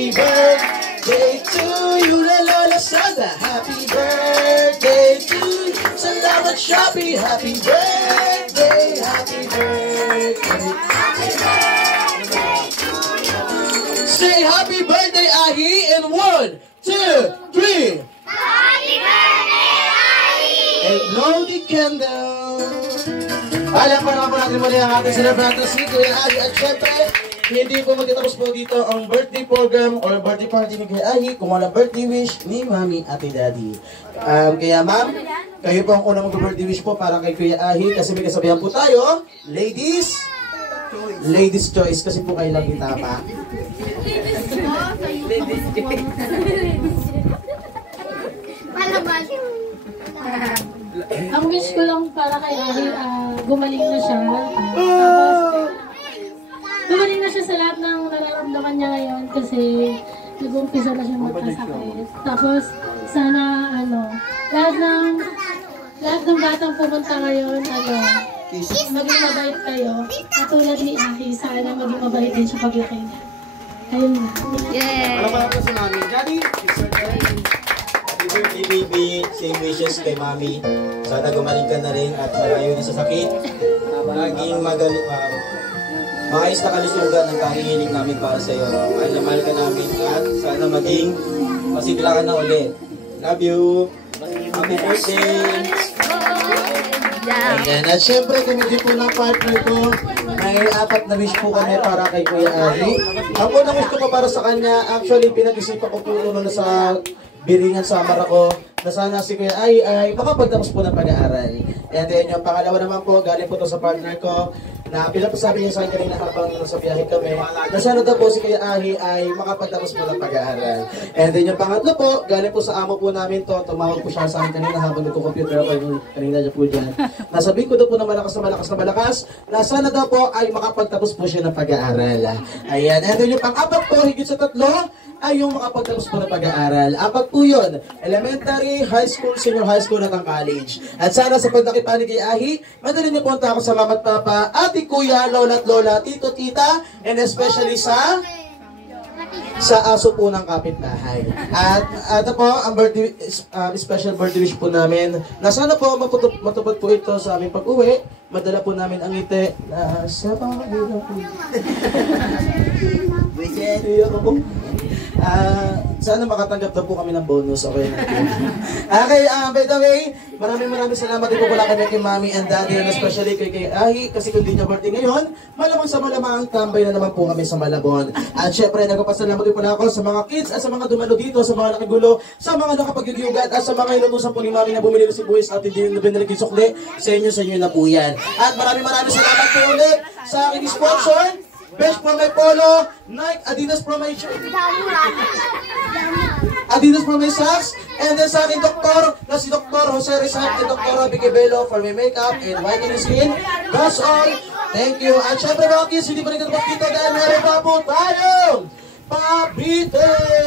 Happy birthday to you, la Lola Sandra. Happy birthday to you. Salamat, Shopee. Happy birthday, happy birthday. Happy birthday to you. Say happy birthday, Ahi, in 1, 2, 3. Happy birthday, Ahi! And blow the candle. Alam pa naman natin muli ang ating celebrante si Kuya Ahi. At syempre, hindi po magtatapos po dito ang birthday program or birthday party ni Kuya Ahi kung walang birthday wish ni Mami at Daddy. Kaya ma'am, kayo po ang unang mag-birthday wish po para kay Kuya Ahi kasi may kasabihan po tayo, ladies choice kasi po kayo lang tama. Ladies choice. Ang wish ko lang para kay Ahi, gumaling na siya. Tapos, gumaling na siya sa lahat ng nararamdaman niya ngayon kasi nag-umpisa na siya magkasakit. Tapos, sana, lahat ng batang pumunta ngayon, maging mabait kayo. Katulad ni Ahi, sana maging mabait din siya paglaki niya. Ayun na. Yeah! Alam ko si Mami. Daddy, happy birthday, baby. Same wishes kay Mami. Sana gumaling ka na rin at malayo na sa sakit. Maging magaling, maayos na kalusugan ang kahihiling namin para sa iyo. Mahal na mahal ka namin at sana maging masigla ka na ulit. Love you! Happy birthday! Ayan. At syempre, kami din po ng partner ko. May 4 na wish po kami para kay Kuya Ahi. Ang unang wish ko pa para sa kanya, actually pinag-isipan ko po na sa biringan sa amara ko na sana si Kuya Ahi ay makapagtapos po ng pag-aaral. And then yung pangalawa naman po, galing po to sa partner ko na pinapasabi niya sa akin kanina habang nasa biyahe kami na sana daw po si Kuya Ahi ay makapagtapos po ng pag-aaral. And then yung pangatlo po, galing po sa amo po namin to, tumawag po siya sa akin kanina habang nagko-computer ako kanina niya po dyan. Nasabihin ko daw po na malakas na sana daw po ay makapagtapos po siya ng pag-aaral. Ayan, and then yung pang-apat po, higit sa 3, ay yung makapagtapos po ng pag-aaral. 4 po yun, elementary, high school, senior high school at ang college. At sana sa pagdakipanig kay Ahi, madali niyo po ang tako sa mama at papa, ati kuya, lola at lola, tito, tita, and especially sa aso po ng kapitbahay. At po, ang birthday, special birthday wish po namin, na sana po matupad po ito sa aming pag-uwi, madala po namin ang ngiti na sa pamagino po. Sana makatanggap na po kami ng bonus. Okay na. Okay, by the way, maraming salamat din po pala kami kay Mami and Daddy and especially kay Ahi kasi kung di niya birthday ngayon, malamang sa malamang tambay na naman po kami sa Malabon. At syempre, nagpapasalamat din pala ako sa mga kids at sa mga dumalo dito, sa mga nakigulo, sa mga nakapagyugyugat at sa mga inutusan po ni Mami na bumili ng sibuyas at hindi na binalik yung sukli. Sa inyo na po yan. At maraming salamat po ulit sa aking sponsor. Best for my polo, Nike, Adidas for my shirt, Adidas for my socks, and then sa aking doktor, na si Dr. Jose Rizal and Dr. Robbie Cabello for my makeup and whitening skin. That's all. Thank you. At syempre mga kids, hindi pa rin katapos dito dahil meron pa po tayong pabitin.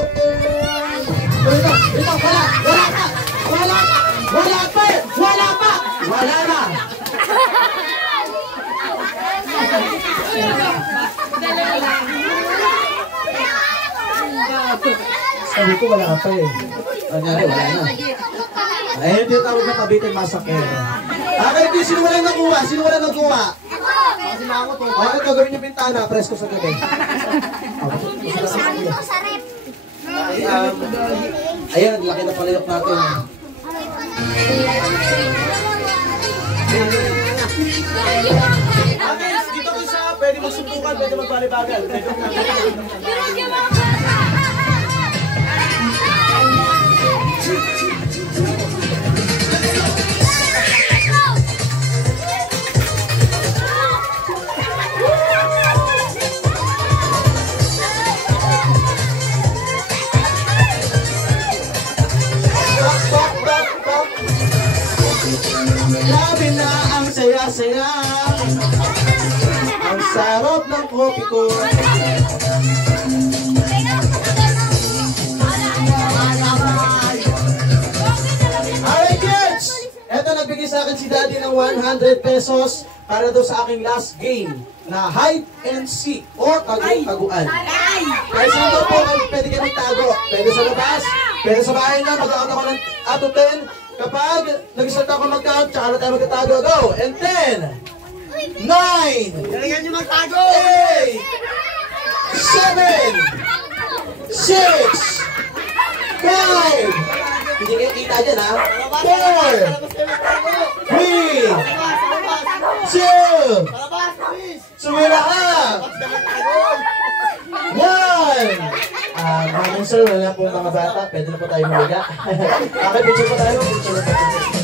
Wala na. Sabi ko wala pa eh. Anyari, wala na. Ayun yung tawag na pabitin masakit. Okay, sino wala nakuha? Okay, ito gawin yung pintana. Presko sa gabi. Ayan, laki na palayok natin. Okay, dito isa, pwede magsubukan, pwede magbalibagan. Grabe na ang saya-saya, ang sarap ng kopi ko. Alright kids, eto nagbigay nagbigay sa akin si Daddy ng 100 pesos para daw sa aking last game na hide and seek o taguan. Kaya saan daw po pwede kayo magtago? Pwede sa labas, pwede sa bahay na, mag-count ako ng out of 10. Kapag nag-start ako mag-count, tsaka na tayo magtatago. Go! And 10, 9, Galingan nyo magtago! 8, 7, 6, 5, hindi kayo kita dyan ha, 4, 3, 2, Palabas, please! sumira ka, 1. Maraming sir, wala po mga bata, pwede na po tayo humiga. Okay, picture po tayo. Picture na po.